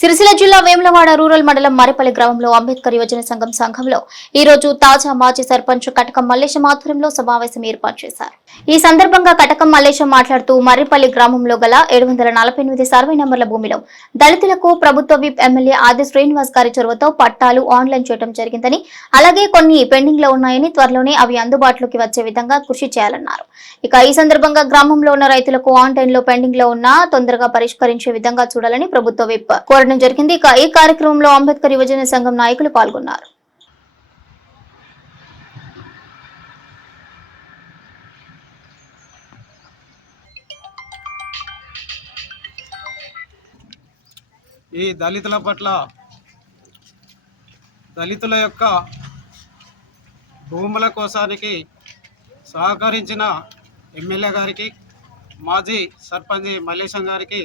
సిరిసిల్ల జిల్లా వేములవాడ రూరల్ మండలం మరిపల్లి గ్రామంలో అంబేద్కర్ యువజన సంఘం సంఘంలో ఈ రోజు తాజా మాజీ సర్పంచ్ కటకం మల్లేశం ఆధ్వర్యంలో సమావేశం ఏర్పాటు చేశారు. ఈ సందర్భంగా కటకం మల్లేశం మాట్లాడుతూ మర్రిపల్లి గ్రామంలో గల ఏడు వందల నలభై ఎనిమిది సర్వే నంబర్ల భూమిలో దళితులకు ప్రభుత్వ విప్ ఎమ్మెల్యే ఆది శ్రీనివాస్ గారి చొరవతో పట్టాలు ఆన్లైన్ చేయడం జరిగిందని అలాగే కొన్ని పెండింగ్లో ఉన్నాయని త్వరలోనే అవి అందుబాటులోకి వచ్చే విధంగా కృషి చేయాలన్నారు. ఇక ఈ సందర్భంగా గ్రామంలో ఉన్న రైతులకు ఆన్లైన్లో పెండింగ్లో ఉన్న తొందరగా పరిష్కరించే విధంగా చూడాలని ప్రభుత్వ విప్ మాట్లాడడం జరిగింది. ఇక ఈ కార్యక్రమంలో అంబేద్కర్ యువజన సంఘం నాయకులు పాల్గొన్నారు. ఈ దళితుల పట్ల దళితుల యొక్క భూముల కోసానికి సహకరించిన ఎమ్మెల్యే గారికి మాజీ సర్పంచ్ మల్లేశం గారికి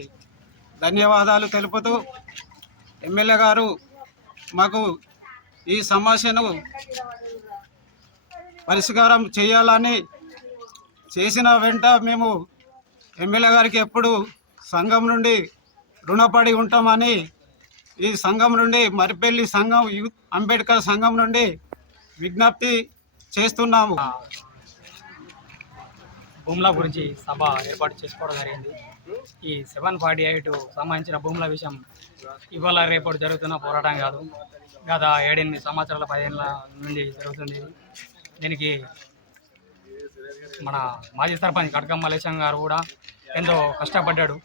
ధన్యవాదాలు తెలుపుతూ ఎమ్మెల్యే గారు మాకు ఈ సమస్యను పరిష్కారం చేయాలని చేసిన వెంట మేము ఎమ్మెల్యే గారికి ఎప్పుడు సంఘం నుండి రుణపడి ఉంటామని ఈ సంఘం నుండి మరిపెల్లి సంఘం అంబేద్కర్ సంఘం నుండి విజ్ఞప్తి చేస్తున్నాము. భూముల గురించి సభ ఏర్పాటు చేసుకోవడం జరిగింది. ఈ సెవెన్ ఫార్టీ ఎయిట్ సంబంధించిన భూముల విషయం ఇవాళ రేపటి జరుగుతున్న పోరాటం కాదు. గత ఏడెనిమిది సంవత్సరాల పదిహేనుల నుండి జరుగుతుంది. దీనికి మన మాజీ సర్పంచ్ కడకం మలేశం గారు కూడా ఎంతో కష్టపడ్డాడు.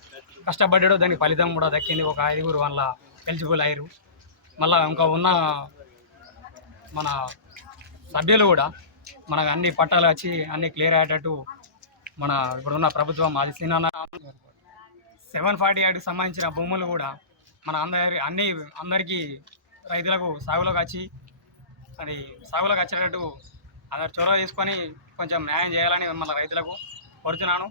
కష్టపడ్డాడు దానికి ఫలితం కూడా దక్కింది. ఒక ఐదుగురు వాళ్ళ ఎలిజిబుల్ అయ్యారు. మళ్ళా ఇంకా ఉన్న మన సభ్యులు కూడా మనకు అన్ని పట్టాలు వచ్చి అన్ని క్లియర్ అయ్యేటట్టు మన ఇప్పుడున్న ప్రభుత్వం మాజీ సీనాన్న సెవెన్ ఫార్టీ ఎయిట్కి సంబంధించిన భూములు కూడా మన అందరి అన్ని అందరికీ రైతులకు సాగులోకి వచ్చి అది సాగులోకి వచ్చేటట్టు అందరు చొరవ తీసుకొని కొంచెం న్యాయం చేయాలని మన రైతులకు కోరుతున్నాను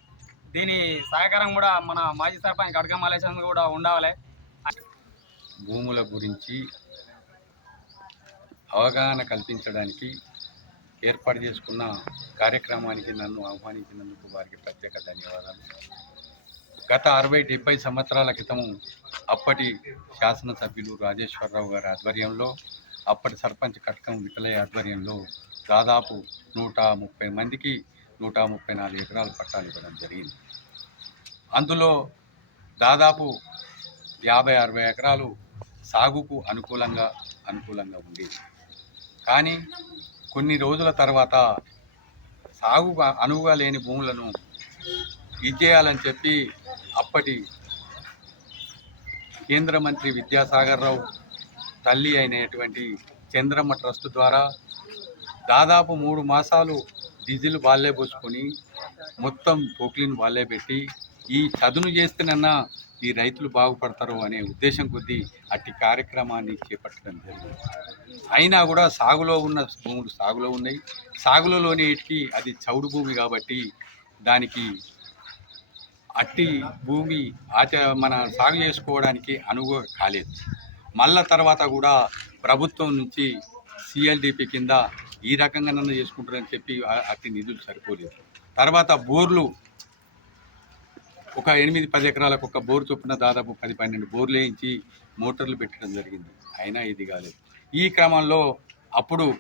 దీని సహకారం కూడా మన మాజీ సర్పంచ్ గడ్గం కూడా ఉండాలి. భూముల గురించి అవగాహన కల్పించడానికి ఏర్పాటు చేసుకున్న కార్యక్రమానికి నన్ను ఆహ్వానించినందుకు వారికి ప్రత్యేక ధన్యవాదాలు. గత అరవై డెబ్బై సంవత్సరాల క్రితం అప్పటి శాసనసభ్యులు రాజేశ్వరరావు గారి ఆధ్వర్యంలో అప్పటి సర్పంచ్ కట్కం విఠలయ్య ఆధ్వర్యంలో దాదాపు నూట ముప్పై మందికి నూట ముప్పై నాలుగు ఎకరాలు పట్టాలు ఇవ్వడం జరిగింది. అందులో దాదాపు యాభై అరవై ఎకరాలు సాగుకు అనుకూలంగా అనుకూలంగా ఉండేది కానీ కొన్ని రోజుల తర్వాత సాగు అనువుగా లేని భూములను ఇచ్చేయాలని చెప్పి అప్పటి కేంద్ర మంత్రి విద్యాసాగర్ రావు తల్లి అయినటువంటి చంద్రమ్మ ట్రస్ట్ ద్వారా దాదాపు మూడు మాసాలు డీజిల్ వాళ్ళే పోసుకొని మొత్తం పోక్లిన్ వాళ్ళే పెట్టి ఈ చదును చేస్తేనన్నా ఈ రైతులు బాగుపడతారు అనే ఉద్దేశం కొద్దీ అట్టి కార్యక్రమాన్ని చేపట్టడం జరిగింది. అయినా కూడా సాగులో ఉన్న భూములు సాగులో ఉన్నాయి. సాగులలోనేటికి అది చౌడు భూమి కాబట్టి దానికి అట్టి భూమి ఆచ మన సాగు చేసుకోవడానికి అనుగు కాలేదు. మళ్ళా తర్వాత కూడా ప్రభుత్వం నుంచి సిఎల్డిపి కింద ఈ రకంగా నన్ను చేసుకుంటారని చెప్పి అట్టి నిధులు సరిపోలేదు. తర్వాత బోర్లు ఒక ఎనిమిది పది ఎకరాలకు ఒక బోర్ చొప్పున దాదాపు పది పన్నెండు బోర్లు వేయించి మోటార్లు పెట్టడం జరిగింది. అయినా ఇది కాలేదు. ఈ క్రమంలో అప్పుడు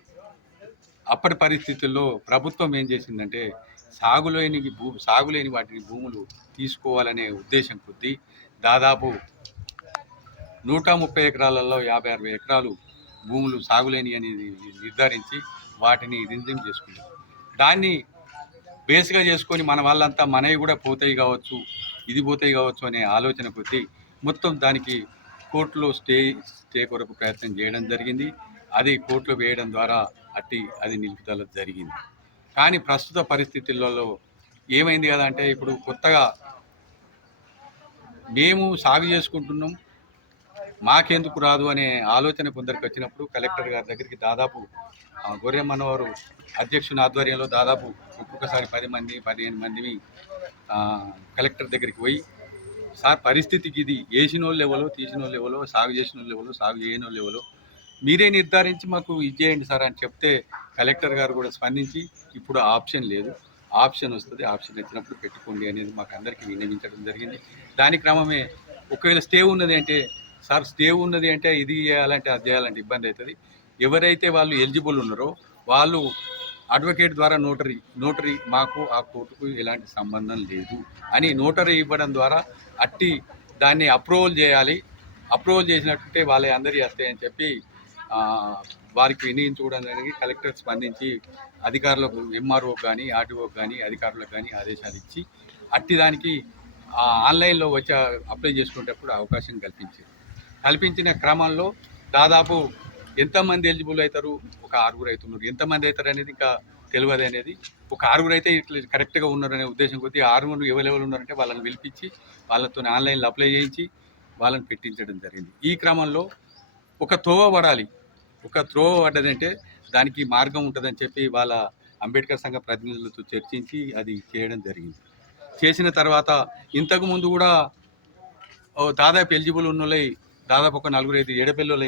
అప్పటి పరిస్థితుల్లో ప్రభుత్వం ఏం చేసిందంటే సాగులేని భూ సాగులేని వాటిని భూములు తీసుకోవాలనే ఉద్దేశం కొద్దీ దాదాపు నూట ముప్పై ఎకరాలలో యాభై అరవై ఎకరాలు భూములు సాగులేని అనేది నిర్ధారించి వాటిని రింజిం చేసుకున్నారు. దాన్ని బేస్గా చేసుకొని మన వాళ్ళంతా మనవి కూడా పోతాయి కావచ్చు ఇది పోతాయి కావచ్చు అనే ఆలోచన కొద్దీ మొత్తం దానికి కోర్టులో స్టే స్టే కొరకు ప్రయత్నం చేయడం జరిగింది. అది కోర్టులో వేయడం ద్వారా అట్టి అది నిలుపుదల జరిగింది. కానీ ప్రస్తుత పరిస్థితులలో ఏమైంది కదా అంటే ఇప్పుడు కొత్తగా మేము సాగు చేసుకుంటున్నాం. మాకెందుకు రాదు అనే ఆలోచన కొందరికి వచ్చినప్పుడు కలెక్టర్ గారి దగ్గరికి దాదాపు గొర్రెమ్మన్న గొర్రె మనవారు అధ్యక్షుని ఆధ్వర్యంలో దాదాపు ఒక్కొక్కసారి పది మంది పదిహేను మందిని కలెక్టర్ దగ్గరికి పోయి సార్ పరిస్థితికి ఇది వేసిన వాళ్ళు ఎవరో తీసిన వాళ్ళు ఎవరో సాగు చేసిన వాళ్ళు ఎవరో సాగు చేయని వాళ్ళు ఎవరో మీరే నిర్ధారించి మాకు ఇది చేయండి సార్ అని చెప్తే కలెక్టర్ గారు కూడా స్పందించి ఇప్పుడు ఆప్షన్ లేదు ఆప్షన్ వస్తుంది ఆప్షన్ వచ్చినప్పుడు పెట్టుకోండి అనేది మాకు అందరికీ విన్నవించడం జరిగింది. దాని క్రమమే ఒకవేళ స్టే ఉన్నది అంటే సార్ స్టే ఉన్నది అంటే ఇది చేయాలంటే అది చేయాలంటే ఇబ్బంది అవుతుంది. ఎవరైతే వాళ్ళు ఎలిజిబుల్ ఉన్నారో వాళ్ళు అడ్వకేట్ ద్వారా నోటరీ నోటరీ మాకు ఆ కోర్టుకు ఎలాంటి సంబంధం లేదు అని నోటరీ ఇవ్వడం ద్వారా అట్టి దాన్ని అప్రూవల్ చేయాలి. అప్రూవల్ చేసినట్టే వాళ్ళే అందరి వస్తాయని చెప్పి వారికి వినియోగించుకోవడం జరిగి కలెక్టర్ స్పందించి అధికారులకు ఎంఆర్ఓ కానీ ఆర్టీఓ కానీ అధికారులకు కానీ ఆదేశాలు ఇచ్చి అట్టి దానికి ఆన్లైన్లో వచ్చి అప్లై చేసుకునేటప్పుడు అవకాశం కల్పించారు. కల్పించిన క్రమంలో దాదాపు ఎంతమంది ఎలిజిబుల్ అవుతారు? ఒక ఆరుగురు అవుతున్నారు. ఎంతమంది అవుతారు అనేది ఇంకా తెలియదు అనేది. ఒక ఆరుగురు అయితే ఇట్లా కరెక్ట్గా ఉన్నారనే ఉద్దేశం కొద్దీ ఆరుగురు ఎవరెవరు ఉన్నారంటే వాళ్ళని పిలిపించి వాళ్ళతో ఆన్లైన్లో అప్లై చేయించి వాళ్ళని పెట్టించడం జరిగింది. ఈ క్రమంలో ఒక త్రోవ పడాలి. ఒక త్రోవ పడ్డదంటే దానికి మార్గం ఉంటుందని చెప్పి వాళ్ళ అంబేద్కర్ సంఘ ప్రతినిధులతో చర్చించి అది చేయడం జరిగింది. చేసిన తర్వాత ఇంతకు ముందు కూడా దాదాపు ఎలిజిబుల్ ఉన్న దాదాపు ఒక నలుగురు ఐదు ఏడపిల్లలు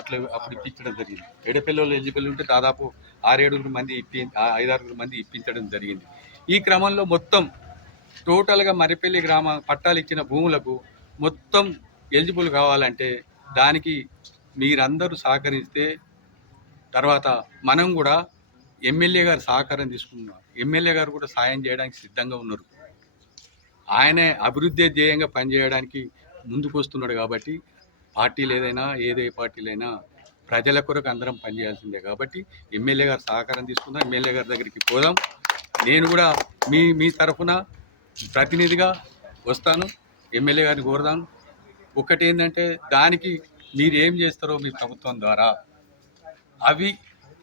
అట్లా అప్పుడు ఇప్పించడం జరిగింది. ఏడపిల్లలు ఎలిజిబుల్ ఉంటే దాదాపు ఆరేడుగురు మంది ఇప్పి ఆ ఐదారుగురు మంది ఇప్పించడం జరిగింది. ఈ క్రమంలో మొత్తం టోటల్గా మరిపల్లి గ్రామ పట్టాలు ఇచ్చిన భూములకు మొత్తం ఎలిజిబుల్ కావాలంటే దానికి మీరందరూ సహకరిస్తే తర్వాత మనం కూడా ఎమ్మెల్యే గారు సహకారం తీసుకున్నాం ఎమ్మెల్యే గారు కూడా సాయం చేయడానికి సిద్ధంగా ఉన్నారు. ఆయనే అభివృద్ధి ధ్యేయంగా పనిచేయడానికి ముందుకు వస్తున్నాడు కాబట్టి పార్టీలు ఏదైనా ఏదే పార్టీలైనా ప్రజల కొరకు అందరం పనిచేయాల్సిందే. కాబట్టి ఎమ్మెల్యే గారు సహకారం తీసుకుందాం ఎమ్మెల్యే గారి దగ్గరికి పోదాం. నేను కూడా మీ మీ తరఫున ప్రతినిధిగా వస్తాను ఎమ్మెల్యే గారిని కోరదాను ఒకటి ఏంటంటే దానికి మీరు ఏం చేస్తారో మీ ప్రభుత్వం ద్వారా అవి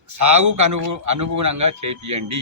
సాగుకు అనుగు అనుగుణంగా చేపియండి.